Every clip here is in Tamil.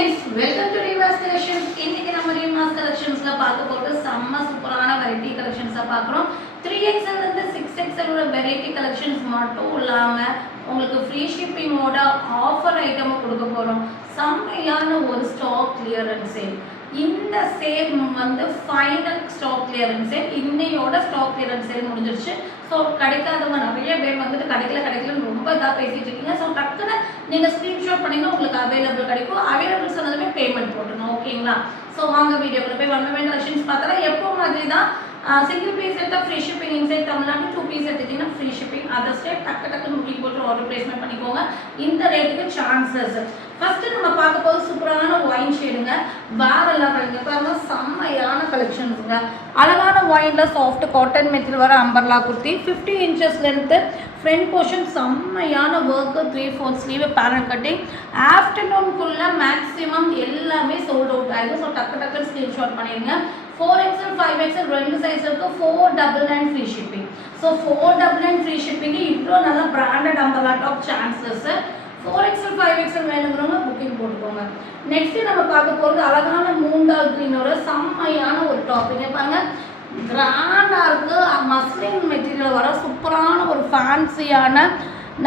friends, welcome to Reva's Collections. இன்னைக்கு நம்ம Reva's Collectionsல பார்க்க போறது செம்ம சூப்பரான வெரைட்டி கலெக்ஷன்ஸா பார்க்கறோம். 3XL ல இருந்து 6XL உள்ள வெரைட்டி கலெக்ஷன்ஸ் மட்டும் இல்லாம உங்களுக்கு ஃப்ரீ ஷிப்பிங்கோட ஆஃபர் ஐட்டம் கொடுக்க போறோம். செம்மையான ஒரு ஸ்டாக் கிளியரன்ஸ் சேல். இந்த சேல் வந்து ஃபைனல் ஸ்டாக் கிளியரன்ஸ் சேல். இன்னையோட ஸ்டாக் கிளியரன்ஸ் சேல் முடிஞ்சிருச்சு. ஸோ கிடைக்காதவங்க நிறைய பேர் வந்துட்டு கிடைக்கலன்னு ரொம்ப இதாக பேசிட்டு இருக்கீங்க. ஸோ டக்குன்னு நீங்கள் ஸ்க்ரீன்ஷாட் பண்ணிங்கன்னா உங்களுக்கு அவைலபிள் கிடைக்கும். அவைலபிள் சொன்னதுமே பேமெண்ட் போட்டுருணும், ஓகேங்களா? ஸோ வாங்க வீடியோக்குள்ள போய் ஒன் பை கலெக்ஷன்ஸ் பார்த்தா எப்போ மாதிரி தான் சிங்கிள் பீஸ் எடுத்தால் free shipping, inside Tamil Nadu 2 piece எடுத்துட்டீங்கன்னா ஃப்ரீ ஷிப்பிங். அதர் ஸ்டேட் டக்கு புக்கிங் போட்டு ஆர்டர் பிளேஸ்மெண்ட் பண்ணிக்கோங்க. இந்த ரேட்டுக்கு சான்சஸ். ஃபர்ஸ்ட் நம்ம பார்க்க போது சூப்பரான ஒயின் ஷேடுங்க. வேற லெவலுங்க. பாருங்க செம்மையான கலெக்ஷன்ஸுங்க. அழகான ஒயின்ல சாஃப்ட் காட்டன் மெட்டீரியல் வர umbrella kurti 50 inches length. Front portion செம்மையான ஒர்க்கு, 3/4 ஸ்லீவ் பேரண்ட் கட்டிங். ஆஃப்டர்நூனுக்குள்ள மேக்ஸிமம் எல்லாமே சோல்ட் அவுட் ஆகிடும். ஸோ டக்கு ஸ்க்ரீன்ஷாட் பண்ணிடுங்க. 4XL 5XL ரெண்டு சைஸ் இருக்கு. 499 free shipping. So 499 free shipping. இவ்வளோ நல்ல branded umbrella top chances. 4XL 5XL வேணுங்கிறவங்க புக்கிங் போட்டுக்கோங்க. நெக்ஸ்ட் நம்ம பார்க்க போகிறது அழகான மூண்டால் கிரீனோட செம்மையான ஒரு டாப்பிங்க. பாருங்க கிராண்டாக இருக்குது. மஸ்லின் மெட்டீரியல் வர சூப்பரான ஒரு ஃபேன்சியான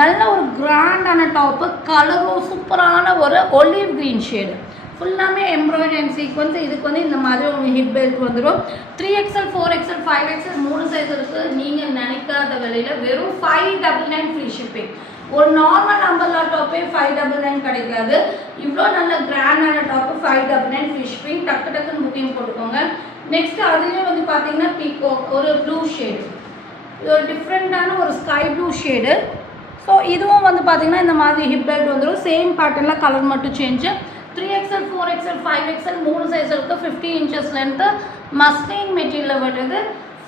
நல்ல ஒரு கிராண்டான டாப்பு. கலரும் சூப்பரான ஒரு ஒலிவ் க்ரீன் ஷேடு. ஃபுல்லாமே எம்ப்ராய்டரி அண்ட் சீக்வன்ஸ். இதுக்கு வந்து இந்த மாதிரி உங்களுக்கு ஹிப் பெல்ட் வந்துடும். 3XL 4XL 5XL 3 சைஸ் இருக்குது. நீங்கள் நினைக்காத விலையில் வெறும் 599 ஃப்ரீ ஷிப்பிங். ஒரு நார்மல் அம்பர்லா டாப்பே 599 கிடைக்காது. இவ்வளோ நல்ல கிராண்டான டாப்பு 599 ஃப்ரீ ஷிப்பிங். டக்குன்னு புக்கிங் போட்டுக்கோங்க. நெக்ஸ்ட் அதுலேயே வந்து பார்த்தீங்கன்னா பீக்கோ ஒரு ப்ளூ ஷேடு. இது ஒரு டிஃப்ரெண்ட்டான ஒரு ஸ்கை ப்ளூ ஷேடு. ஸோ இதுவும் வந்து பார்த்தீங்கன்னா இந்த மாதிரி ஹிப் பெல்ட் வந்துடும். சேம் பேட்டர்னில் கலர் மட்டும் change. 3XL 4XL 5XL 3 size இருக்குது. 50 இன்ச்சஸ் லென்த்து. மஸ்லின் மெட்டீரியல் வருது.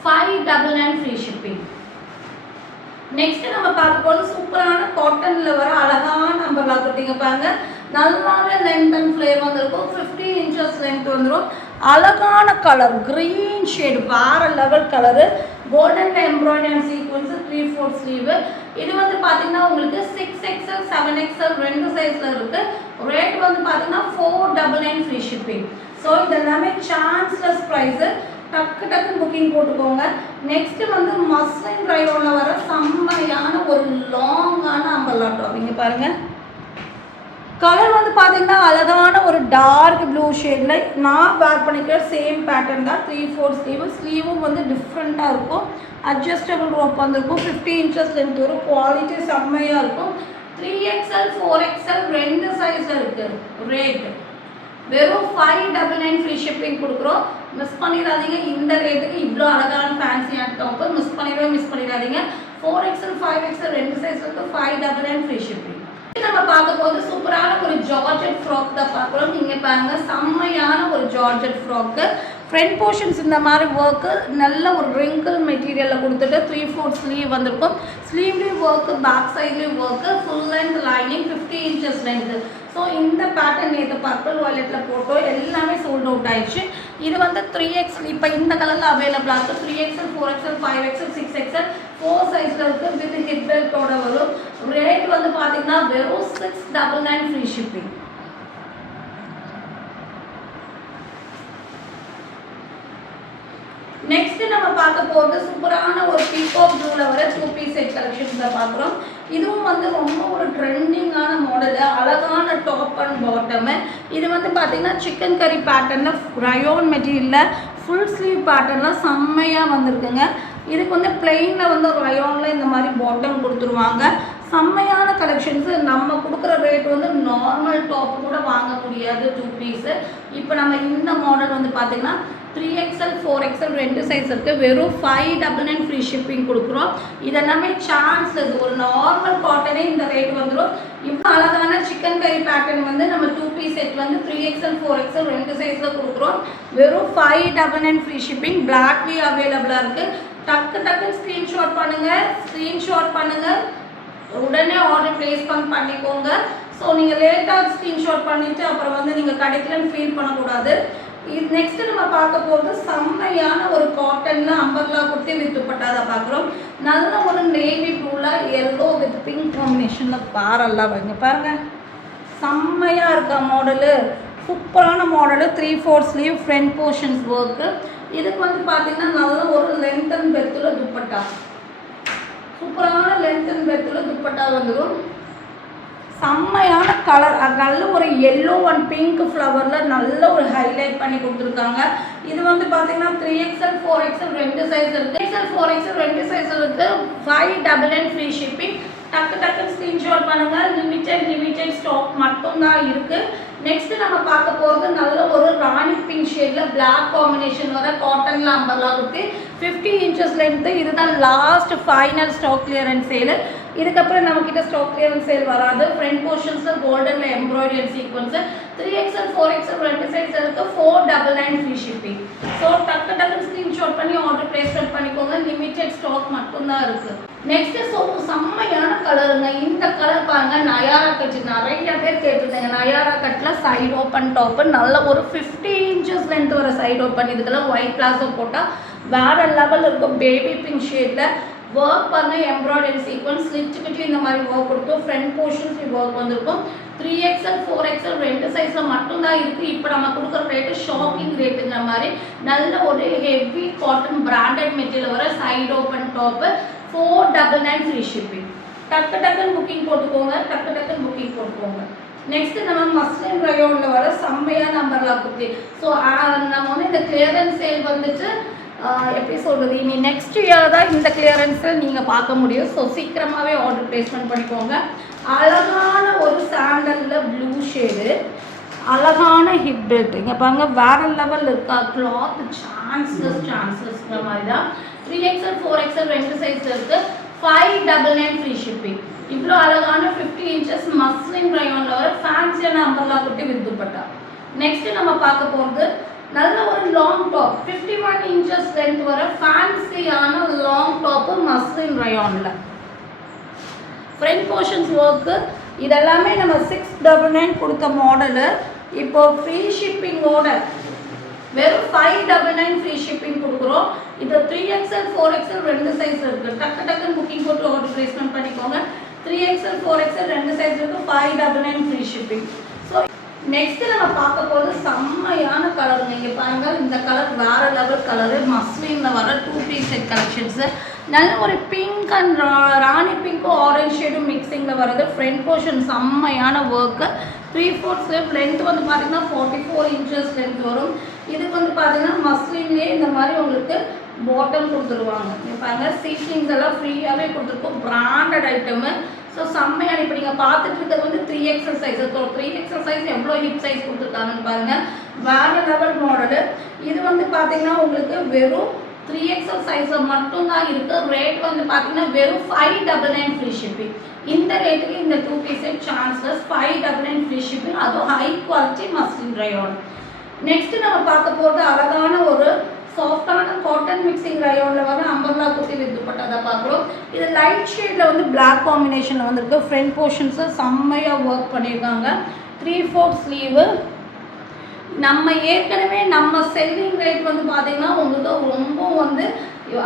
599 ஃப்ரீ ஷிப்பிங். நெக்ஸ்ட் நம்ம பார்க்க போகிறது சூப்பரான காட்டன்ல வர அழகான அம்பர்லா குர்த்திங்க. பாருங்க நல்லாவே லென்த் அண்ட் ஃப்ளேர் வந்துருக்கும். 50 இன்ச்சஸ் லென்த் வந்துடும். அழகான கலர் கிரீன் ஷேடு, வேற level colour. Golden embroidery and sequence 3/4 sleeve. இது வந்து பார்த்தீங்கன்னா உங்களுக்கு 6XL 7XL ரெண்டு சைஸில் இருக்குது. ரேட் வந்து பார்த்தீங்கன்னா 499 ஃப்ரீ ஷிப்பிங். ஸோ இது எல்லாமே சான்ஸ்லெஸ் ப்ரைஸு. டக்கு புக்கிங் போட்டுக்கோங்க. நெக்ஸ்ட் வந்து மஸ்லின் ரயோனில் வர செம்மையான ஒரு லாங்கான அம்பர்லா டாப். இங்கே பாருங்கள் கலர் வந்து பார்த்தீங்கன்னா அழகான ஒரு டார்க் ப்ளூ ஷேடில் நான் வேர் பண்ணிக்கிற சேம் பேட்டர்ன் தான். 3/4 ஸ்லீவும் வந்து டிஃப்ரெண்ட்டாக இருக்கும். அட்ஜஸ்டபிள் ரோப் வந்துருக்கும். 50 இன்ச்சஸ் லென்த் வரும். குவாலிட்டி செம்மையாக இருக்கும். 3XL 4XL ரெண்டு சைஸில் இருக்குது. ரேட் வெறும் 599 ஃப்ரீ ஷிப்பிங் கொடுக்குறோம். மிஸ் பண்ணிடாதீங்க. இந்த ரேட்டுக்கு இவ்வளோ அழகான ஃபேன்சியான டாப்பு மிஸ் பண்ணிடாதீங்க. 4XL 5XL ரெண்டு சைஸ் இருக்குது. 599 ஃப்ரீ ஷிப்பிங். நம்ம பார்க்க போது சூப்பரான ஒரு ஜார்ஜெட் ஃப்ராக் தான் பார்க்குறோம். நீங்கள் பாருங்க செம்மையான ஒரு ஜார்ஜெட் ஃப்ராக்கு. ஃப்ரண்ட் போர்ஷன்ஸ் இந்த மாதிரி ஒர்க்கு நல்ல ஒரு ரிங்கிள் மெட்டீரியலில் கொடுத்துட்டு 3/4 ஸ்லீவ் வந்திருக்கும். ஸ்லீவ்லேயும் ஒர்க்கு, பேக் சைட்லேயும் work, full length lining, 50 inches length. So இந்த பேட்டர்ன் நேற்று பர்பிள் வாலெட்டில் போட்டோ எல்லாமே சோல்ட் அவுட் ஆயிடுச்சு. இது வந்து 3XL இப்போ இந்த கலரில் அவைலபிளாக இருக்குது. 3XL 4XL 5XL 6XL 4 சைஸில் இருக்குது. வித் ஹிப் பெல்ட்டோட வரும். ரேட் வந்து பார்த்தீங்கன்னா வெறும் 699 ஃப்ரீ ஷிப்பிங். நெக்ஸ்ட் நம்ம பார்க்க போகிறது சூப்பரான ஒரு பீகாக் ப்ளூவில் வர 2 பீஸ் செட் கலெக்ஷன்ஸ் தான் பார்க்குறோம். இதுவும் வந்து ரொம்ப ஒரு ட்ரெண்டிங்கான மாடலு. அழகான டாப் அண்ட் பாட்டமு. இது வந்து பார்த்தீங்கன்னா சிக்கன் கறி பேட்டர்னில் ரயோன் மெட்டீரியலில் ஃபுல் ஸ்லீவ் பேட்டர்னில் செம்மையாக வந்திருக்குங்க. இதுக்கு வந்து பிளெயினில் வந்து ரயோனில் இந்த மாதிரி பாட்டம் கொடுத்துருவாங்க. செம்மையான கலெக்ஷன்ஸு. நம்ம கொடுக்குற ரேட் வந்து நார்மல் டாப்பு கூட வாங்க முடியாது 2 பீஸு. இப்போ நம்ம இந்த மாடல் வந்து பார்த்திங்கன்னா 3XL 4XL ரெண்டு சைஸ் இருக்குது. வெறும் 599 ஃப்ரீ ஷிப்பிங் கொடுக்குறோம். இதெல்லாமே சான்ஸ்லெஸ். ஒரு நார்மல் காட்டனே இந்த ரேட் வந்துடும். இப்போ அழகான சிக்கன் கறி பேட்டர்ன் வந்து நம்ம 2 பீஸ் செட் வந்து 3XL 4XL ரெண்டு சைஸில் கொடுக்குறோம். வெறும் 599 ஃப்ரீ ஷிப்பிங். பிளாக்லேயும் அவைலபிளாக இருக்குது. டக்கு ஸ்க்ரீன்ஷாட் பண்ணுங்கள். உடனே ஆர்டர் பிளேஸ் பண்ணிக்கோங்க. ஸோ நீங்கள் லேட்டாக ஸ்க்ரீன்ஷாட் பண்ணிவிட்டு அப்புறம் வந்து நீங்கள் கிடைக்கலன்னு ஃபீல் பண்ணக்கூடாது. இது நெக்ஸ்ட் நம்ம பார்க்க போகிறது செம்மையான ஒரு காட்டன்ல அம்பர்லா குர்த்தி வித் துப்பட்டா தான் பார்க்குறோம். நல்ல ஒரு நேவி ப்ளூவில் எல்லோ வித் பிங்க் காம்பினேஷனில் பாரெல்லாம் வைங்க பாருங்கள். செம்மையாக இருக்கா மாடலு. சூப்பரான model 3/4 sleeve front portions work. இதுக்கு வந்து பார்த்தீங்கன்னா நல்ல ஒரு லென்த் அண்ட் பெர்த்தில் துப்பட்டா, சூப்பரான லென்த் அண்ட் பெர்த்தில் துப்பட்டா வந்துடும். செம்மையான கலர், நல்ல ஒரு எல்லோ அண்ட் பிங்க் ஃப்ளவரில் நல்ல ஒரு ஹைலைட் பண்ணி கொடுத்துருக்காங்க. இது வந்து பார்த்தீங்கன்னா 3XL 4XL 2 சைஸ் இருக்குது. XL 4XL 2 சைஸ் இருக்குது. 599 ஃப்ரீ ஷிப்பிங். டக்குன்னு ஸ்க்ரீன்ஷாட் பண்ணுங்கள். லிமிட்டட் ஸ்டாக் மட்டும்தான் இருக்குது. நெக்ஸ்ட்டு நம்ம பார்க்க போகிறது நல்ல ஒரு ராணி பிங்க் ஷேடில் பிளாக் காம்பினேஷன் வர காட்டனில் அம்பர்லா குர்த்தி 50 இன்ச்சஸ் லென்த்து. இதுதான் last final stock clearance sale. இதுக்கப்புறம் நம்மக்கிட்ட ஸ்டாக் கிளியரன்ஸ் சேல் வராது. ஃப்ரண்ட் போர்ஷன்ஸில் கோல்டனில் embroidery and sequins 3XL 4XL 2 size இருக்குது. 499 ஃப்ரீ ஷிப்பிங். ஸோ டக்குன்னு ஸ்க்ரீன்ஷாட் பண்ணி ஆர்டர் பிளேஸ்மெண்ட் பண்ணிக்கோங்க. லிமிட்டட் ஸ்டாக் மட்டும்தான் இருக்குது. நெக்ஸ்ட்டு செம்மையான கலருங்க. இந்த கலர் பாருங்க, நயாரா கட். நிறைய பேர் கேட்டிருந்தீங்க நயாரா கட்டில் சைடு ஓப்பன் டாப்பு, நல்ல ஒரு 50 இன்ச்சஸ் லென்த் வர சைடு ஓப்பன். இதுக்கெல்லாம் ஒயிட் பிளாஸோ போட்டால் வேறு லெவல் இருக்கும். பேபி பிங்க் ஷேடில் ஒர்க் பண்ண எம்ப்ராய்டரி சீக்வன்ஸ் ஸ்லிச்சுக்கிட்டு இந்த மாதிரி ஒர்க் கொடுக்கும். ஃப்ரண்ட் போர்ஷன்ஸ் ஒர்க் வந்திருக்கும். 3XL 4XL 2 சைஸில் மட்டும்தான் இருக்குது. இப்போ நம்ம கொடுக்குற ரேட்டு ஷாக்கிங் ரேட்டுங்கிற மாதிரி நல்ல ஒரு ஹெவி காட்டன் பிராண்டட் மெட்டீரியல் வர side open top 499 free shipping. டக்குன்னு புக்கிங் போட்டுக்கோங்க. நெக்ஸ்ட் நம்ம மஸ்லின் ரயோனில் வர செம்மையாக நம்பர்லாம் குர்த்தி. ஸோ நம்ம வந்து இந்த கிளியரன்ஸ் சேல் வந்துட்டு எப்படி சொல்கிறது, இனி நெக்ஸ்ட் இயர் தான் இந்த கிளியரன்ஸில் நீங்கள் பார்க்க முடியும். ஸோ சீக்கிரமாகவே ஆர்டர் பிளேஸ்மெண்ட் பண்ணிக்கோங்க. அழகான ஒரு சாண்டலில் ப்ளூ ஷேடு, அழகான ஹிப் பெல்ட். இங்கே பாருங்க வேறு லெவல் இருக்கா. கிளாத் சான்ஸ்லெஸ்ங்கிற மாதிரி தான். 3XL 4XL 2 சைஸில் இருக்குது. 599 ஃப்ரீ ஷிப்பிங். இவ்வளோ அழகான 50 இன்ச்சஸ் மஸ்லின் ரயோனில் வர ஃபேன்சியான umbrella kurti with dupatta. Next நம்ம பார்க்க போகிறது நல்ல ஒரு லாங் டாப் 51 இன்ச்சஸ் லென்த் வர ஃபேன்சியான லாங் டாப்பு மஸ்லின் ரயோனில். ஃப்ரண்ட் போர்ஷன்ஸ் ஒர்க்கு இதெல்லாமே நம்ம 699 கொடுத்த மாடலு. இப்போது ஃப்ரீ ஷிப்பிங்கோட வெறும் 599 ஃப்ரீ ஷிப்பிங் கொடுக்குறோம். இது 3XL 4XL 2 சைஸ் இருக்குது. டக்குன்னு புக்கிங் போட்டு ஆர்டர் பிளேஸ்மெண்ட் பண்ணிக்கோங்க. 3XL 4XL 2 சைஸ் இருக்குது. 599 ஃப்ரீ ஷிப்பிங். ஸோ நெக்ஸ்ட்டு நம்ம பார்க்க போகிறது செம்மையான கலருங்க. இங்கே பாருங்கள், இந்த கலர் வேறு லெவல் கலரு. மஸ்லினில் வர 2 பீஸ் செட் கலெக்ஷன்ஸு. நல்ல ஒரு பிங்க் அண்ட் ராணி பிங்க்கும் ஆரஞ்ச் ஷேடும் மிக்சிங்கில் வர்றது. ஃப்ரண்ட் போர்ஷன் செம்மையான ஒர்க்கு. 3/4 ஸ்லீவ். லென்த் வந்து பார்த்திங்கன்னா 44 இன்ச்சஸ் லென்த் வரும். இதுக்கு வந்து பார்த்திங்கன்னா மஸ்லின்லேயே இந்த மாதிரி உங்களுக்கு பாட்டம் கொடுத்துருவாங்க. இங்கே பாருங்கள், சீட்லிங்ஸ் எல்லாம் ஃப்ரீயாகவே கொடுத்துருக்கோம். Branded item. ஸோ செம்மையான இப்போ நீங்கள் பார்த்துட்டு இருக்கிறது வந்து 3XL size. So 3XL size எவ்வளோ ஹிப் சைஸ் கொடுத்துருக்காங்கன்னு பாருங்கள். வேறு லெவல் மாடலு. இது வந்து பார்த்திங்கன்னா உங்களுக்கு வெறும் 3XL சைஸில் மட்டும்தான் இருக்குது. ரேட் வந்து பார்த்திங்கன்னா வெறும் 599 ஃப்ரீ ஷிப்பிங். இந்த ரேட்டுக்கு இந்த 2 piece set chanceless. 599 free shipping. அதுவும் high quality muslin rayon. Next நம்ம பார்க்க போகிறது அழகான ஒரு சாஃப்டான காட்டன் மிக்சிங் ரயோனில் வந்து அம்பர்லா குர்த்தி வித் துப்பட்டா தான் பார்க்குறோம். இது லைட் ஷேடில் வந்து பிளாக் காம்பினேஷனில் வந்துருக்கு. ஃப்ரண்ட் போர்ஷன்ஸை செம்மையாக ஒர்க் பண்ணியிருக்காங்க. 3/4 ஸ்லீவு. நம்ம ஏற்கனவே நம்ம செல்லிங் ரேட் வந்து பார்த்திங்கன்னா உங்களுக்கு ரொம்ப வந்து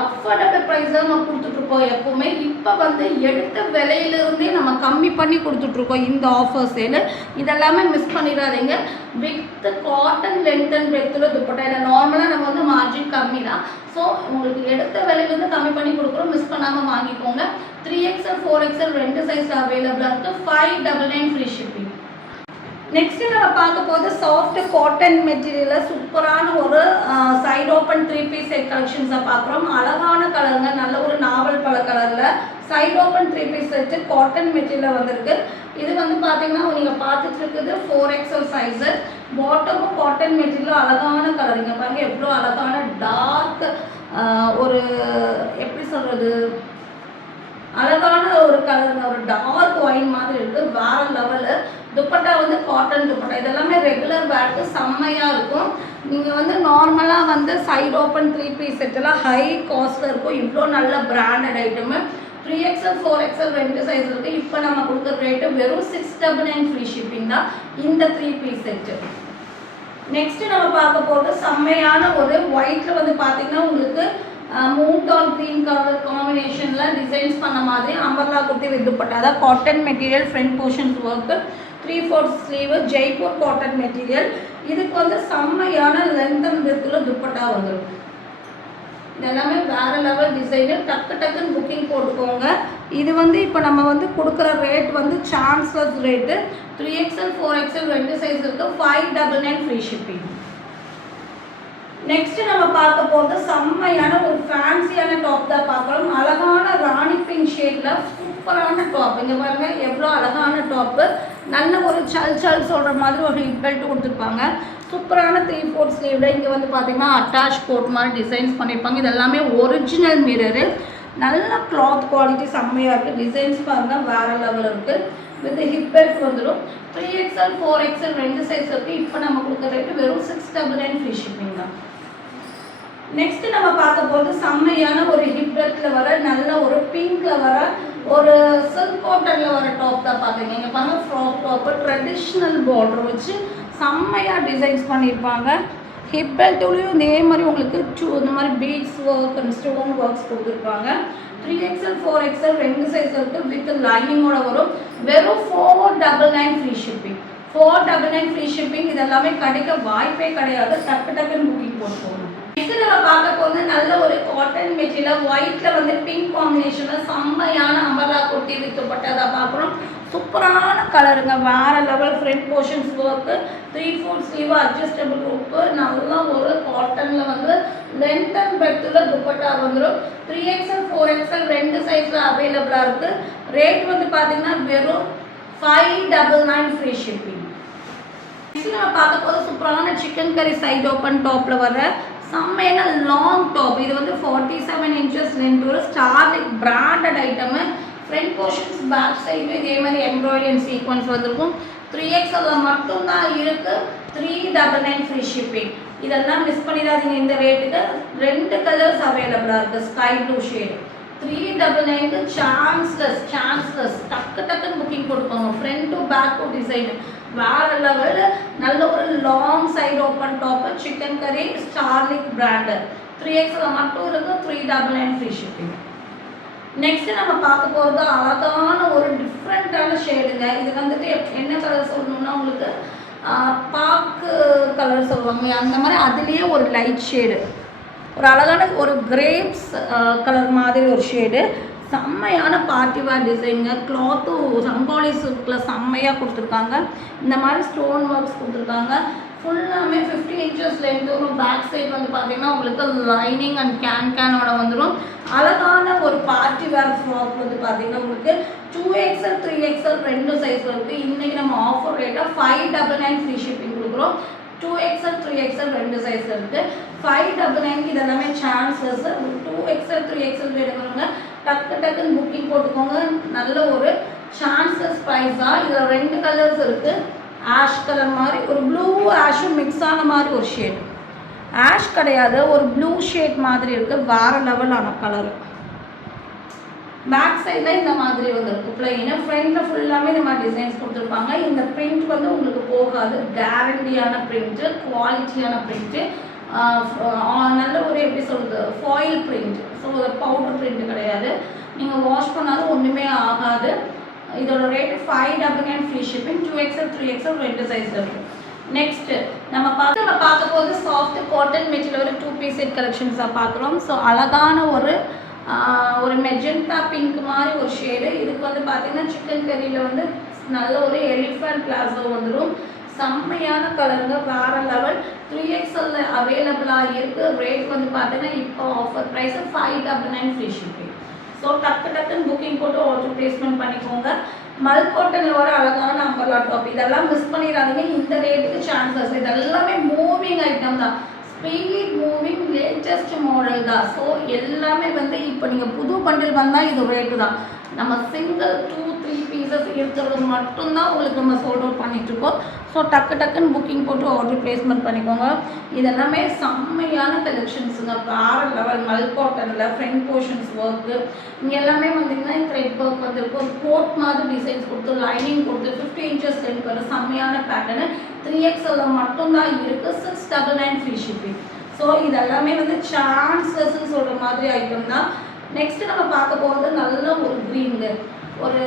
அஃபோர்டபுள் ப்ரைஸாக நம்ம கொடுத்துட்ருக்கோம் எப்போவுமே. இப்போ வந்து எடுத்த விலையிலிருந்தே நம்ம கம்மி பண்ணி கொடுத்துட்ருக்கோம் இந்த ஆஃபர் சேலு. இதெல்லாமே மிஸ் பண்ணிடாதீங்க. வித் காட்டன் லென்த் அண்ட் பிரெத்தில் துப்பட்டா. இல்லை நார்மலாக நம்ம வந்து மார்ஜின் கம்மி தான். ஸோ உங்களுக்கு எடுத்த விலையிலேருந்து கம்மி பண்ணி கொடுக்குறோம். மிஸ் பண்ணாமல் வாங்கிக்கோங்க. 3XL 4XL 2 சைஸ் அவைலபிளாக இருக்குது. 599 ஃப்ரீ ஷிப்பிங். நெக்ஸ்ட்டு நம்ம பார்க்க போது சாஃப்ட் காட்டன் மெட்டீரியலில் சூப்பரான ஒரு சைடு ஓப்பன் 3 பீஸ் செட் கலெக்ஷன்ஸை பார்க்குறோம். அழகான கலருங்க. நல்ல ஒரு நாவல் பல கலரில் side open 3 piece set cotton மெட்டீரியலில் வந்திருக்கு. இது வந்து பார்த்தீங்கன்னா நீங்கள் பார்த்துட்டு இருக்குது 4XL சைஸு. பாட்டமும் காட்டன் மெட்டீரியலும் அழகான கலருங்க. பாருங்கள் எவ்வளோ அழகான டார்க் ஒரு எப்படி சொல்கிறது, அழகான ஒரு கலருங்க. ஒரு டார்க் ஒயின் மாதிரி இருக்குது. வேறு லெவலு. துப்பட்டா வந்து காட்டன் துப்பட்டா. இதெல்லாமே ரெகுலர் வேர்க்கு செம்மையாக இருக்கும். நீங்கள் வந்து நார்மலாக வந்து சைடு ஓப்பன் 3 பீஸ் செட்டெல்லாம் ஹை காஸ்ட்டில் இருக்கும். இவ்வளோ நல்ல branded item. 3XL 4XL 2 size இருக்குது. இப்போ நம்ம கொடுக்குற ரேட்டு வெறும் 699 ஃப்ரீ ஷிப்பிங் தான் இந்த 3 பீஸ் செட்டு. நெக்ஸ்ட்டு நம்ம பார்க்க போகிறது செம்மையான ஒரு ஒயிட்டில் வந்து பார்த்திங்கன்னா உங்களுக்கு மூட் ஆல் க்ரீன் கலர் காம்பினேஷனில் டிசைன்ஸ் பண்ண மாதிரி அம்பர்லா குர்த்தி வித் துப்பட்டா. அதாவது cotton material. Front portions work 3/4 sleeve Jaipur cotton material. இதுக்கு வந்து செம்மையான லென்த் அண்ட் வித்ல துப்பட்டா வந்துடும். இதெல்லாமே வேறு லெவல் டிசைனு. டக்குன்னு புக்கிங் போட்டுக்கோங்க. இது வந்து இப்போ நம்ம வந்து கொடுக்குற ரேட் வந்து chanceless rate. 3XL 4XL 2 size இருக்குது. 599 ஃப்ரீ ஷிப்பிங். நெக்ஸ்ட் நம்ம பார்க்க போகிறது செம்மையான ஒரு ஃபேன்சியான டாப் தான் பார்க்குறோம். அழகான ராணி பிங்க் ஷேடில் சூப்பரான டாப். இங்கே பாருங்கள் எவ்வளோ அழகான டாப்பு. நல்ல ஒரு சல் சொல்கிற மாதிரி ஒரு ஹிப் பெல்ட் கொடுத்துருப்பாங்க. சூப்பரான 3/4 ஸ்லீவில் இங்கே வந்து பார்த்திங்கன்னா அட்டாச் கோட் மாதிரி டிசைன்ஸ் பண்ணியிருப்பாங்க. இது எல்லாமே ஒரிஜினல் மிரரு. நல்ல கிளாத் குவாலிட்டி செம்மையாக இருக்குது. டிசைன்ஸ் பாருங்கள் வேறு லெவலில் இருக்குது. வித் ஹிப் பெல்ட் வந்துடும். 3XL 4XL 2 சைஸ் இருக்குது. இப்போ நம்ம கொடுக்குற ரேட்டு வெறும் 699 ஃப்ரீ ஷிப்பிங் தான். நெக்ஸ்ட் நம்ம பார்க்க போகிறது செம்மையான ஒரு ஹிப் பெல்ட்டில் வர நல்ல ஒரு பிங்க்கில் வர ஒரு சில்க் காட்டனில் வர டாப் தான் பார்க்குறீங்க. இங்கே பாருங்கள் ஃப்ராக் டாப்பு ட்ரெடிஷ்னல் பார்டர் வச்சு செம்மையாக டிசைன்ஸ் பண்ணியிருப்பாங்க. ஹிப் பெல்ட்டுலேயும் இதே மாதிரி உங்களுக்கு இந்த மாதிரி beads work and stone works கொடுத்துருப்பாங்க. 3XL 4XL 2 சைஸ் இருக்குது. வித் லைனிங்கோட வரும். வெறும் 499 ஃப்ரீ ஷிப்பிங். 499 free shipping. இதெல்லாமே கிடைக்க வாய்ப்பே கிடையாது. டக்குன்னு புக்கிங் போட்டுக்கோங்க. நெக்ஸ்ட் நம்ம பார்க்க போகிறது நல்ல ஒரு காட்டன் மெட்டீரியல். ஒயிட்டில் வந்து பிங்க் காம்பினேஷனில் செம்மையான அம்பர்லா குர்த்தி வித் துப்பட்டா பார்க்குறோம். சூப்பரான கலருங்க. வேறு level front portions work. 3/4 sleeve adjustable rope. நல்ல ஒரு காட்டனில் வந்து லென்த் அண்ட் பெர்த்தில் துப்பட்டா வந்துடும். 3XL 4XL 2 சைஸில் அவைலபிளாக இருக்குது. ரேட் வந்து பார்த்திங்கன்னா வெறும் 599 ஃப்ரீ ஷிப்பிங். நெக்ஸ்ட் நம்ம பார்க்க போது சூப்பரான சிக்கன் கறி சைட் ஓப்பன் டாப்பில் வர செம்மையான லாங் டாப். இது வந்து 47 inches லென்த். ஒரு ஸ்டார்லிக் branded item. Front portions back side இதே மாதிரி எம்ப்ராய்டரி அண்ட் சீக்வன்ஸ் வந்திருக்கும். 3XL மட்டும்தான் இருக்குது. 399 ஃப்ரீ ஷிப்பிங். இதெல்லாம் மிஸ் பண்ணிடாதீங்க. இந்த ரேட்டுக்கு 2 கலர்ஸ் அவைலபிளாக இருக்குது. Sky blue shade. 399க்கு சான்ஸ்லெஸ். டக்குன்னு புக்கிங் போட்டுக்கோங்க. Front to back to design வேறு லெவல். நல்ல ஒரு long side open top. Chikankari ஸ்டார்லிக் பிராண்டு. 3XL மட்டும் இருக்குது. 399 ஃப்ரீ ஷிப்பிங். நெக்ஸ்ட் நம்ம பார்க்க போகிறது அழகான ஒரு டிஃப்ரெண்ட்டான ஷேடுங்க. இது வந்துட்டு என்ன கலர் சொல்லணும்னா உங்களுக்கு பாக்கு கலர் சொல்லுவாங்க. அந்த மாதிரி அதுலேயே ஒரு லைட் ஷேடு. ஒரு அழகான ஒரு கிரேப்ஸ் கலர் மாதிரி ஒரு ஷேடு. செம்மையான பார்ட்டி வேர் டிசைனுங்க. கிளாத்தும் ரங்கோலி சில்கில் செம்மையாக கொடுத்துருக்காங்க. இந்த மாதிரி ஸ்டோன் ஒர்க்ஸ் கொடுத்துருக்காங்க. ஃபுல்லாமே 50 inches லென்த் வரும். பேக் சைடு வந்து பார்த்திங்கன்னா உங்களுக்கு லைனிங் அண்ட் கேனோட வந்துடும். அழகான ஒரு பார்ட்டி வேர் ஃப்ராக் வந்து பார்த்திங்கன்னா உங்களுக்கு 2XL 3XL 2 சைஸ் இருக்குது. இன்றைக்கி நம்ம ஆஃபர் ரேட்டாக 599 ஃப்ரீ ஷிப்பிங் கொடுக்குறோம். 2XL 3XL 2 சைஸ் இருக்குது. 599 இதெல்லாமே சான்சஸ். 2XL 3XL வேணுங்க டக்குன்னு புக்கிங் போட்டுக்கோங்க. நல்ல ஒரு சான்சஸ் ப்ரைஸாக. இதில் 2 கலர்ஸ் இருக்குது. ஆஷ் கலர் மாதிரி ஒரு ப்ளூ ஆஷும் மிக்ஸ் ஆன மாதிரி ஒரு ஷேடு. ஆஷ் கிடையாது, ஒரு ப்ளூ ஷேட் மாதிரி இருக்குது. வேறு லெவலான கலரு. பேக் சைடில் இந்த மாதிரி வந்துருக்கு பிளைனு. ஃப்ரண்ட்டில் ஃபுல்லாமே இந்த மாதிரி டிசைன்ஸ் கொடுத்துருப்பாங்க. இந்த பிரிண்ட் வந்து உங்களுக்கு போகாது. கேரண்டியான பிரிண்ட்டு, குவாலிட்டியான பிரிண்ட்டு. நல்ல ஒரு எப்படி சொல்கிறது foil print. So powder print கிடையாது. நீங்கள் வாஷ் பண்ணாலும் ஒன்றுமே ஆகாது. இதோட rate 599 free shipping. 2XL 3XL 2 சைஸில் இருக்குது. நெக்ஸ்ட்டு நம்ம பார்க்க போது சாஃப்ட் காட்டன் மெட்டீரியல் ஒரு 2 பீஸ் செட் கலெக்ஷன்ஸாக பார்க்குறோம். ஸோ அழகான ஒரு மெஜெண்டா பிங்க் மாதிரி ஒரு ஷேடு. இதுக்கு வந்து பார்த்திங்கன்னா சிக்கன் கறியில் வந்து நல்ல ஒரு எலிஃபண்ட் பிளாசோ வந்துடும். செம்மையான கலருங்க. வேறு லெவல். 3XL அவைலபிளாக இருக்குது. ரேட் வந்து பார்த்தீங்கன்னா இப்போ offer price 599 free shipping. So டக்குன்னு புக்கிங் போட்டு ஆர்டர் ப்ளேஸ்மெண்ட் பண்ணிக்கோங்க. மல் காட்டனில் வர அழகான அம்பர்லா டாப். இதெல்லாம் மிஸ் பண்ணிடாதீங்க. இந்த ரேட்டுக்கு சான்சஸ். இதெல்லாமே மூவிங் ஐட்டம் தான். ஸ்பீட் மூவிங் லேட்டஸ்ட் மாடல் தான். ஸோ எல்லாமே வந்து இப்போ நீங்கள் புது பண்டில் வந்தால் இது ரேட்டு தான். நம்ம சிங்கிள் 2-3 பீசஸ் இருக்கிறது மட்டும்தான் உங்களுக்கு நம்ம சோல்ட் அவுட் பண்ணிகிட்ருக்கோம். ஸோ டக்குன்னு புக்கிங் போட்டு ஆர்டர் ப்ளேஸ்மெண்ட் பண்ணிக்கோங்க. இதெல்லாமே செம்மையான கலெக்ஷன்ஸுங்க. வேறு லெவல். மல் காட்டனில் ஃப்ரண்ட் போர்ஷன்ஸ் ஒர்க்கு. இங்கே எல்லாமே வந்தீங்கன்னா த்ரெட் ஒர்க் வந்துருக்கு. ஒரு கோட் மாதிரி டிசைன்ஸ் கொடுத்து லைனிங் கொடுத்து 50 inches லென்த் வர செம்மையான பேட்டர்னு. 3XL மட்டும்தான் இருக்குது. 699 ஃப்ரீ ஷிப்பிங். ஸோ இதெல்லாமே வந்து சான்சஸ்ன்னு சொல்கிற மாதிரி ஐட்டம் தான். நெக்ஸ்ட் நம்ம பார்க்க போகிறது நல்ல ஒரு க்ரீனுங்க. ஒரு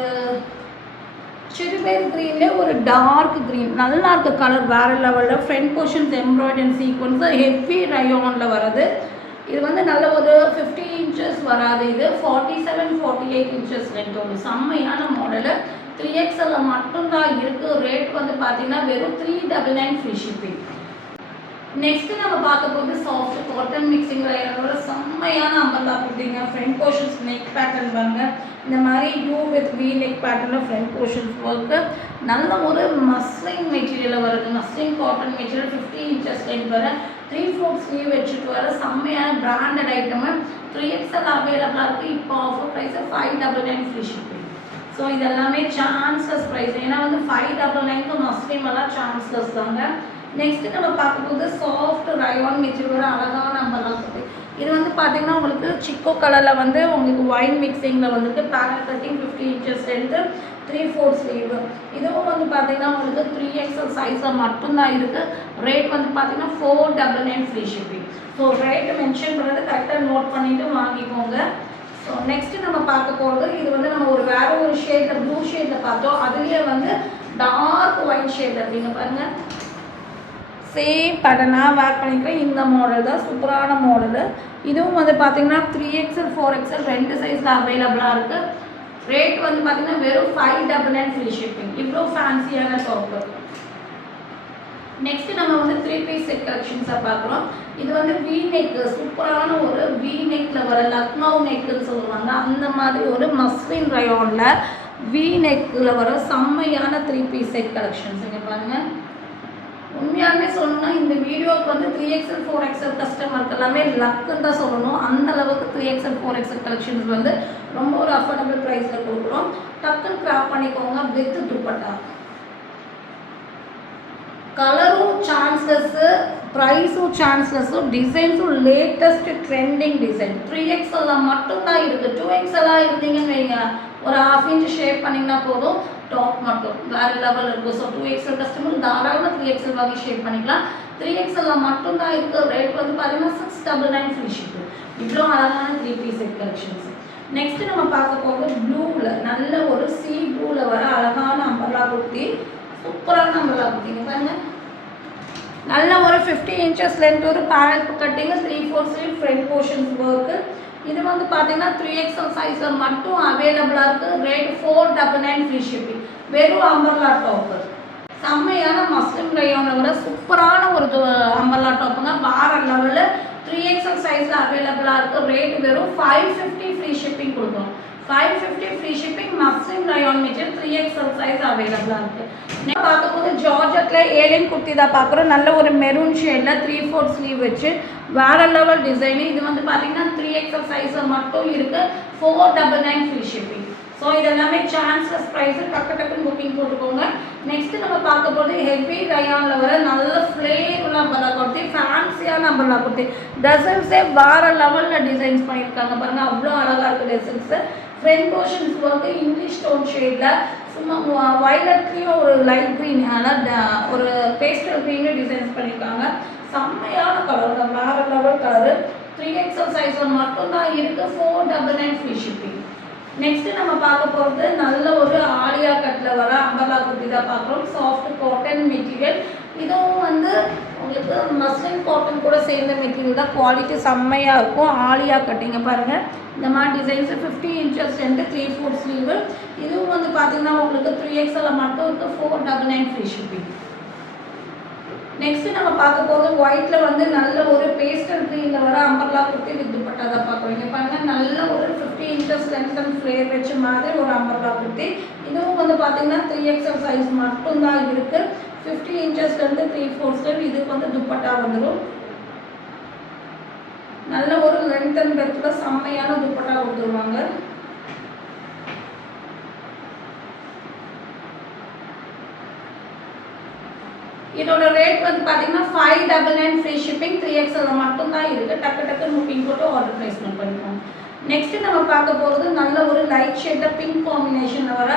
சிறுபேர் க்ரீன்லேயே ஒரு டார்க் க்ரீன் நல்லா இருக்க கலர் வேறு லெவலில் front portions embroidery sequins heavy ரயோனில் வருது. இது வந்து நல்ல ஒரு 50 inches வராது, இது 47-48 inches லென்த் ஒரு செம்மையான மாடலு. 3XL மட்டும்தான் இருக்குது. ரேட் வந்து பார்த்தீங்கன்னா வெறும் 399 ஃப்ரீ ஷிப்பிங். நெக்ஸ்ட்டு நம்ம பார்க்க போது சாஃப்ட் காட்டன் மிக்சிங் ரயோனோட செம்மையான அம்பர்லா கொடுத்தீங்க. ஃப்ரண்ட் போர்ஷன்ஸ் நெக் பேட்டர்ன் பாருங்க, இந்த மாதிரி யூ வித் வி நெக் பேட்டர்னில் ஃப்ரண்ட் போர்ஷன்ஸ் ஒர்க்கு. நல்ல ஒரு மஸ்லின் மெட்டீரியலில் வருது, muslin cotton material 50 inches length வர 3/4 ஸ்லீவ் வச்சுட்டு வர செம்மையான பிராண்டட் ஐட்டமு. 3XL அவைலபிளாக இருக்குது. இப்போ offer price 599 free shipping. So இதெல்லாமே சான்ஸ்லெஸ் ப்ரைஸ், ஏன்னா வந்து 599க்கு மஸ்லிம் எல்லாம் சான்ஸ்லெஸ் தாங்க. நெக்ஸ்ட்டு நம்ம பார்க்கும்போது சாஃப்ட் ரயான் மெட்டீரியல் அழகான அம்பர்லா இருக்குது. இது வந்து பார்த்தீங்கன்னா உங்களுக்கு சிக்கோ கலரில் வந்து உங்களுக்கு ஒயின் மிக்சிங்கில் வந்துட்டு panel cutting 50 inches length 3/4 sleeve. இதுவும் வந்து பார்த்தீங்கன்னா உங்களுக்கு 3XL சைஸில் மட்டும்தான் இருக்குது. ரேட் வந்து பார்த்தீங்கன்னா 499 free shipping. So rate mention பண்ணுறது கரெக்டாக நோட் பண்ணிவிட்டு வாங்கிக்கோங்க. ஸோ நெக்ஸ்ட்டு நம்ம பார்க்க போகிறது, இது வந்து நம்ம ஒரு வேறு ஒரு ஷேடில் ப்ளூ ஷேடில் பார்த்தோம், அதுலேயே வந்து டார்க் ஒயிட் ஷேட் அப்படிங்க பாருங்கள். சேம் பேட்டர்னாக வேர் பண்ணிக்கிறேன். இந்த மாடல் தான் சூப்பரான மாடலு. இதுவும் வந்து பார்த்தீங்கன்னா 3XL 4XL ரெண்டு சைஸில் அவைலபிளாக இருக்குது. ரேட் வந்து பார்த்தீங்கன்னா வெறும் 599 ஃப்ரீ ஷிப்பிங். இவ்வளோ ஃபேன்சியான டாப்பு. நெக்ஸ்ட்டு நம்ம வந்து 3 பீஸ் செட் கலெக்ஷன்ஸாக பார்க்குறோம். இது வந்து வி நெக், சூப்பரான ஒரு வி நெக்கில் வர லக்னோ நெக்குன்னு சொல்லுவாங்க, அந்த மாதிரி ஒரு மஸ்லின் ரயோனில் வி நெக்கில் வர செம்மையான 3 பீஸ் செட் கலெக்ஷன்ஸ். இங்கே பாருங்கள், உண்மையாலுமே சொல்லணும்னா இந்த வீடியோவுக்கு வந்து 3XL 4XL கஸ்டமருக்கு எல்லாமே லக்குன்னு தான் சொல்லணும். அந்தளவுக்கு 3XL 4XL கலெக்ஷன்ஸ் வந்து ரொம்ப ஒரு அஃபோர்டபுள் ப்ரைஸில் கொடுக்குறோம். டக்குன்னு கிராப் பண்ணிக்கோங்க. வித் துப்பட்டா, கலரும் சான்ஸ்லெஸ்ஸு, ப்ரைஸும் சான்ஸ்லெஸ்ஸும், டிசைன்ஸும் லேட்டஸ்ட் ட்ரெண்டிங் டிசைன். 3XL மட்டும்தான் இருக்குது. 2XL இருந்தீங்கன்னு வைங்க, ஒரு 1/2 inch ஷேப் பண்ணிங்கன்னா போதும், டாப் மட்டும் வேறு லெவல் இருக்குது. ஸோ 2XL கஸ்டமர் தாராளமாக 3XL வாங்கி ஷேப் பண்ணிக்கலாம். 3XL மட்டும்தான் இருக்குது. ரேட் வந்து பார்த்தீங்கன்னா 699 ஃப்ரீ ஷிப்பு. இவ்வளோ அழகான 3 பீஸ் செட் கலெக்ஷன்ஸ். நெக்ஸ்ட்டு நம்ம பார்க்க போகிறது ப்ளூவில், நல்ல ஒரு சீ ப்ளூவில் வர அழகான அம்பர்லா குர்த்தி, சூப்பரான அம்பர்லா குர்த்திங்க பாருங்கள். நல்ல ஒரு 50 inches லென்த் ஒரு பேரல் கட்டிங்கு, 3/4 ஸ்லீவ் ஃப்ரண்ட் போர்ஷன்ஸ் ஒர்க்கு. இது வந்து பார்த்தீங்கன்னா 3XL சைஸில் மட்டும் அவைலபிளாக இருக்குது. Rate 499 free shipping. வெறும் அம்பர்லா டாப்பு, செம்மையான மஸ்லிம் ரயோனில் வர சூப்பரான ஒரு அம்பர்லா டாப்புங்க. வேறு லெவலில் 3XL சைஸில் அவைலபிளாக இருக்குது. ரேட் வெறும் 550 ஃப்ரீ ஷிப்பிங் கொடுக்குறோம். 550 free shipping. Muslin rayon material 3XL size அவைலபிளாக இருக்குது. நெக்ஸ்ட் பார்க்கும்போது ஜார்ஜெட்டில் ஏலியன் குர்த்தி தான் பார்க்குறோம். நல்ல ஒரு மெரூன் ஷேடில் 3/4 ஸ்லீவ் வச்சு வேறு லெவல் டிசைனு. இது வந்து பார்த்தீங்கன்னா 3XL சைஸில் மட்டும் இருக்குது. 499 ஃப்ரீ ஷிப்பிங். ஸோ இதெல்லாமே சான்ஸ்லெஸ் ப்ரைஸு, டக்குன்னு புக்கிங் போட்டுக்கோங்க. நெக்ஸ்ட்டு நம்ம பார்க்க போது ஹெவி ரயானில் வர நல்ல ஃப்ளேவ் அம்பர்லா குர்த்தி, ஃபேன்சியான அம்பர்லா குர்த்தி. டிசைன்ஸே வேறு லெவலில் டிசைன்ஸ் பண்ணியிருக்காங்க பாருங்கள், அவ்வளோ அழகாக இருக்குது டிசைன்ஸு. ஃப்ரண்ட் போர்ஷன்ஸ் வந்து இங்கிலீஷ் ஸ்டோன் ஷேடில் சும்மா வயலட்லேயும் ஒரு லைட் க்ரீன், அதனால் ஒரு பேஸ்டல் க்ரீனில் டிசைன்ஸ் பண்ணியிருக்காங்க. செம்மையான கலர் தான், வேறு லெவல் கலரு. 3XL சைஸில் மட்டும்தான் இருக்குது. 499 ஃப்ரீ ஷிப்பிங். நெக்ஸ்ட்டு நம்ம பார்க்க போகிறது நல்ல ஒரு ஆலியா கட்டில் வர அம்பர்லா குர்த்தி தான் பார்க்குறோம். Soft cotton material. இதுவும் வந்து உங்களுக்கு மஸ்லின் காட்டன் கூட சேர்ந்த மெட்டீரியல் தான். குவாலிட்டி செம்மையாக இருக்கும். ஆலியா கட்டிங்க பாருங்கள், இந்த மாதிரி டிசைன்ஸு 50 inches லென்த்து 3/4 ஸ்லீவு. இதுவும் வந்து பார்த்தீங்கன்னா உங்களுக்கு 3XL மட்டும் இருக்குது. 499 ஃப்ரீ ஷிப்பிங். நெக்ஸ்ட்டு நம்ம பார்க்க போகிறது ஒயிட்டில் வந்து நல்ல ஒரு பேஸ்டல் க்ரீனில் வர அம்பர்லா குர்த்தி வித் துப்பட்டா தான் பார்க்குறீங்க பாருங்கள். நல்ல ஒரு 50 inches லென்த் அண்ட் ஃப்ளேர் வச்ச மாதிரி ஒரு அம்பர்லா குர்த்தி. இதுவும் வந்து பார்த்தீங்கன்னா 3XL சைஸ் மட்டும்தான் இருக்குது. 50 inches லென்த்து 3/4 ஸ்லீவ். இதுக்கு வந்து துப்பட்டா வந்துடும். நல்ல ஒரு லென்த் அண்ட் பெர்த்தில் செம்மையான துப்பட்டா கொடுத்துருவாங்க. இதோட ரேட் வந்து பார்த்தீங்கன்னா 599 ஃப்ரீ ஷிப்பிங். 3XL மட்டும்தான் இருக்குது. டக்குன்னு புக்கிங் போட்டு ஆர்டர் ப்ளேஸ்மெண்ட் பண்ணிக்கோங்க. நெக்ஸ்ட்டு நம்ம பார்க்க போகிறது நல்ல ஒரு லைட் ஷேடில் பிங்க் காம்பினேஷனில் வர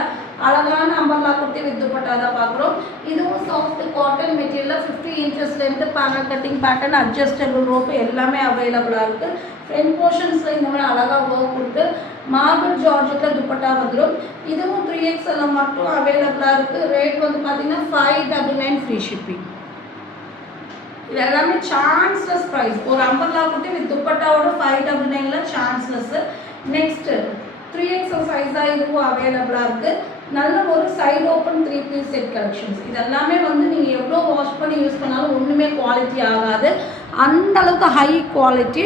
அழகான அம்பர்லா குர்த்தி வித் துப்பட்டா தான் பார்க்குறோம். இதுவும் சாஃப்ட் காட்டன் மெட்டீரியலில் 50 இன்ச்சஸ்லேருந்து panel cutting pattern adjustable rope எல்லாமே அவைலபிளாக இருக்குது. ஃப்ரண்ட் போர்ஷன்ஸில் இந்த மாதிரி அழகாக ஒர்க் கொடுத்து மார்பிள் ஜார்ஜெட்டில் துப்பட்டா வந்துடும். இதுவும் 3XL மட்டும் அவைலபிளாக இருக்குது. ரேட் வந்து பார்த்தீங்கன்னா 599 ஃப்ரீ ஷிப்பிங். இது எல்லாமே சான்ஸ்லெஸ் ப்ரைஸ். ஒரு அம்பர்லா குட்டி வித் துப்பட்டாவோட 599ல சான்ஸ்லெஸ். நெக்ஸ்ட்டு 3XL சைஸ் தான் இதுவும் அவைலபிளாக இருக்குது. நல்ல ஒரு side open 3 piece set collections. இது எல்லாமே வந்து நீங்கள் எவ்வளோ வாஷ் பண்ணி யூஸ் பண்ணாலும் ஒன்றுமே குவாலிட்டி ஆகாது. அந்த அளவுக்கு ஹை குவாலிட்டி.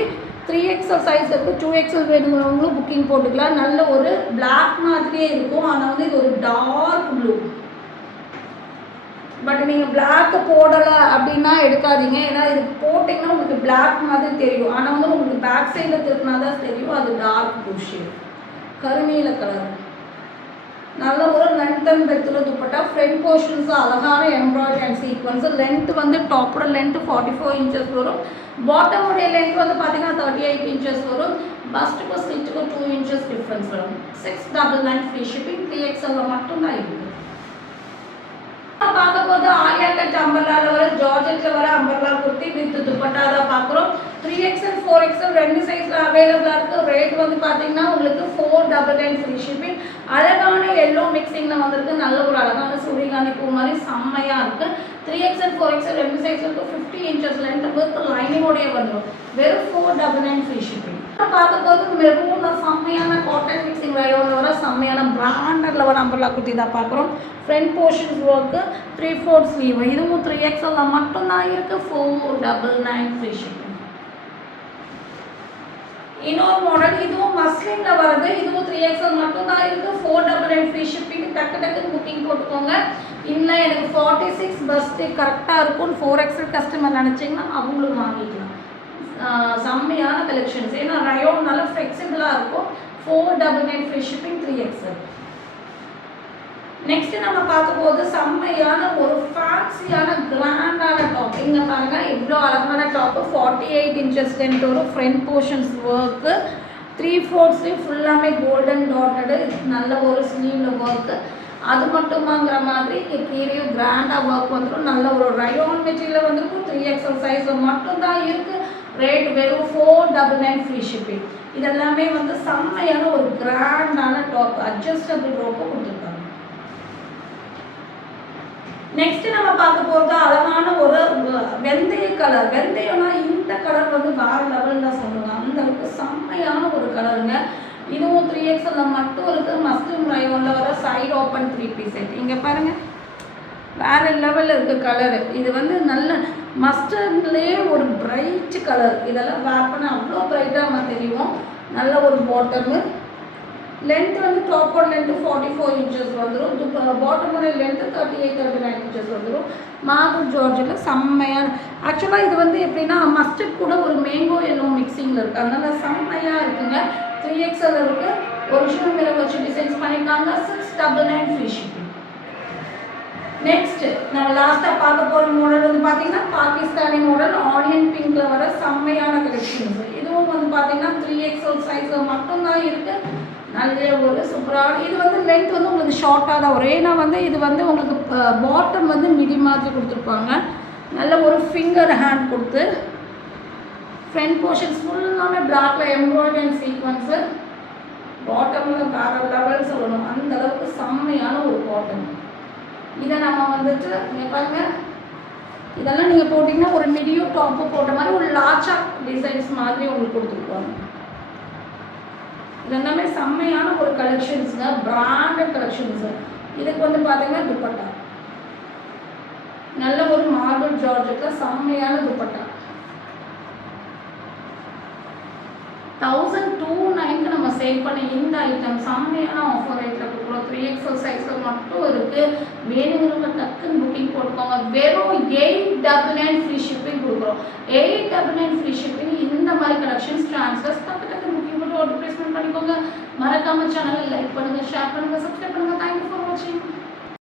3XL சைஸ் இருக்குது. 2XL வேணுங்கிறவங்களும் புக்கிங் போட்டுக்கலாம். நல்ல ஒரு பிளாக் மாதிரியே இருக்கும். ஆனால் வந்து இது ஒரு டார்க் ப்ளூ. பட் நீங்கள் பிளாக்கு போடலை அப்படின்னா எடுக்காதீங்க. ஏன்னா இது போட்டிங்கன்னா உங்களுக்கு பிளாக் மாதிரி தெரியும். ஆனால் வந்து உங்களுக்கு பேக் சைடில் திருப்பினா தான் தெரியும் அது டார்க் ப்ளூ ஷேட், கருநீல கலர். நல்ல ஒரு லென்த் அண்ட் பெத்தில் துப்பட்டா. ஃப்ரண்ட் போர்ஷன்ஸ் அழகான எம்ப்ராய்டரி அண்ட் சீக்வன்ஸ். லென்த் வந்து டாப்போட லென்த் 44 இன்ச்சஸ் வரும். பாட்டமுடைய லென்த் வந்து பார்த்தீங்கன்னா 38 இன்ச்சஸ் வரும். பஸ்ட்டுக்கும் ஸ்லிட்டுக்கும் 2 இன்ச்சஸ் டிஃப்ரென்ஸ் வரும். 699 ஃப்ரீ ஷிப்பிங். 3XL மட்டும்தான் இருக்குது. பார்க்க போது ஆலியா கட் அம்பர்லாவில் வர ஜார்ஜெட்டில் வர அம்பர்லா குர்த்தி வித் துப்பட்டா தான் பார்க்குறோம். 3XL 4XL ரெண்டு சைஸில் அவைலபிளாக இருக்குது. ரேட் வந்து பார்த்தீங்கன்னா உங்களுக்கு 499 ஃப்ரீ ஷிப்பிங். அழகான எல்லோ மிக்சிங்கில் வந்திருக்கு. நல்ல ஒரு அழகான சூரியகாந்தி பூ மாதிரி செம்மையாக இருக்குது. 3XL 4XL ரெண்டு சைஸில் இருக்குது. 50 இன்ச்சஸ் லென்த் வித் லைனிங்கோடைய வந்துடும். வெறும் 499 ஃப்ரீ ஷிப்பிங். பார்க்க போது மெரூனில் செம்மையான காட்டன் மிக்சிங் ரயோனில் வர செம்மையான பிராண்டடில் வர அம்பர்லா குர்த்தி தான் பார்க்குறோம். Front portions work 3/4 sleeve. இதுவும் 3XL மட்டும்தான் இருக்குது. 499 ஃப்ரீ ஷிப்பிங். இன்னொரு மாடல் இதுவும் மஸ்லினில் வருது. இதுவும் 3XL மட்டும்தான் இருக்குது. 499 ஃப்ரீ ஷிப்பிங். டக்குன்னு புக்கிங் போட்டுக்கோங்க. இல்லை எனக்கு 46 பஸ்ட்டு கரெக்டாக இருக்கும் 4XL கஸ்டமர் நினச்சிங்கன்னா அவங்களும் வாங்கிக்கலாம். செம்மையான கலெக்ஷன்ஸ். ஏன்னா ரயோன் நல்லா ஃப்ளெக்சிபிளாக இருக்கும். 499 ஃப்ரீ ஷிப்பிங். 3XL. நெக்ஸ்ட் நம்ம பார்க்க போது செம்மையான ஒரு ஃபேன்சியான கிராண்டான டாப். இங்கே பாருங்கள் எவ்வளோ அழகான டாப்பு. 48 இன்ச்சஸ் லென்த் ஒரு ஃப்ரண்ட் போர்ஷன்ஸ் ஒர்க்கு. 3/4 ஸ்லீவ் ஃபுல்லாமே கோல்டன் டாட்டடு. நல்ல ஒரு ஸ்லீவில் ஒர்க்கு. அது மட்டுமாங்கிற மாதிரி இங்கே கீழே கிராண்டாக ஒர்க் வந்துடும். நல்ல ஒரு ரயோன் மெட்டீரியல் வந்துருக்கும். 3XL சைஸில் மட்டும்தான் இருக்குது. ரேட் வெறும் 499 ஃப்ரீ ஷிப்பிங். இதெல்லாமே வந்து செம்மையான ஒரு கிராண்டான டாப். அட்ஜஸ்டபிள் ரோப்பு கொடுத்துருக்காங்க. நெக்ஸ்ட் நம்ம பார்க்க போகிறது அழகான ஒரு வெந்தய கலர். வெந்தயம்னா இந்த கலர் வந்து வேறு லெவலில் தான் சொல்லுவாங்க. அந்த அளவுக்கு செம்மையான ஒரு கலருங்க. இதுவும் 3XL மட்டும் இருக்குது. மஸ்லின் ரயோனில் வர சைடு ஓப்பன் 3 பீஸ் செட். இங்கே பாருங்கள் வேறு லெவலில் இருக்குது கலரு. இது வந்து நல்ல மஸ்டர்ட்லேயே ஒரு பிரைட் கலர். இதெல்லாம் வேர் பண்ண அவ்வளோ பிரைட்டாக நம்ம தெரியும். நல்ல ஒரு பாட்டமு. லென்த் வந்து டாப்போட லென்த்து 44 இன்ச்சஸ் வந்துடும். பாட்டமோட லென்த்து 38-39 இன்ச்சஸ் வந்துடும். மார்பிள் ஜார்ஜில் செம்மையான. ஆக்சுவலாக இது வந்து எப்படின்னா மஸ்டர்ட் கூட ஒரு மேங்கோ எல்லோ மிக்சிங்கில் இருக்குது. அதனால் செம்மையாக இருக்குங்க. 3XL இருக்குது. ஒரிஜினல் மிரர் வச்சு டிசைன்ஸ் பண்ணியிருக்காங்க. 699 ஃப்ரீ ஷிப்பிங். நெக்ஸ்ட் நம்ம லாஸ்ட்டாக பார்க்க போகிற மாடல் வந்து பார்த்தீங்கன்னா பாகிஸ்தானி மாடல். ஆனியன் பிங்க்கில் வர செம்மையான கலெக்ஷன்ஸ். இதுவும் வந்து பார்த்தீங்கன்னா 3XL சைஸில் மட்டும்தான் இருக்குது. நல்ல ஒரு சூப்பரான. இது வந்து லென்த் வந்து உங்களுக்கு ஷார்ட்டாக தான் வரும். ஏன்னா வந்து இது வந்து உங்களுக்கு பாட்டம் வந்து மிடி மாதிரி கொடுத்துருப்பாங்க. நல்ல ஒரு ஃபிங்கர் ஹேண்ட் கொடுத்து ஃப்ரண்ட் போர்ஷன்ஸ் ஃபுல்லாமே பிளாக்ல எம்ப்ராய்டரி அண்ட் சீக்வன்ஸு. பாட்டமில் வேறு லெவல் சொல்லணும். அந்த அளவுக்கு செம்மையான ஒரு பாட்டம். இதை நம்ம வந்துட்டு நீங்கள் பாருங்கள் இதெல்லாம் நீங்கள் போட்டிங்கன்னா ஒரு மிடியோ டாப்பு போட்ட மாதிரி ஒரு லாச்சா டிசைன்ஸ் மாதிரி உங்களுக்கு கொடுத்துருப்பாங்க. இதெல்லாமே செம்மையான ஒரு கலெக்ஷன்ஸுங்க. Branded collections. இதுக்கு வந்து பார்த்தீங்கன்னா துப்பட்டா நல்ல ஒரு மார்பிள் ஜார்ஜெட்டில் செம்மையான துப்பட்டா. 1029க்கு நம்ம சேல் பண்ண இந்த ஐட்டம் செம்மையான ஆஃபர் ரேட்டில் கொடுக்குறோம். 3XL சைஸில் மட்டும் இருக்குது. வேணுங்கிறவங்க டக்குன்னு புக்கிங் போட்டுக்கோங்க. வெறும் 899 ஃப்ரீ ஷிப்பிங் கொடுக்குறோம். 899 ஃப்ரீ ஷிப்பிங். இந்த மாதிரி கலெக்ஷன்ஸ் ட்ரான்ஸ்ஃபர்ஸ் டக்கு புக்கிங் போட்டு ஆர்டர் ப்ளேஸ்மெண்ட் பண்ணிக்கோங்க. மறக்காமல் சேனலை லைக் பண்ணுங்கள், ஷேர் பண்ணுங்கள், சப்ஸ்கிரைப் பண்ணுங்கள். தேங்க்யூ ஃபார் வாட்சிங்.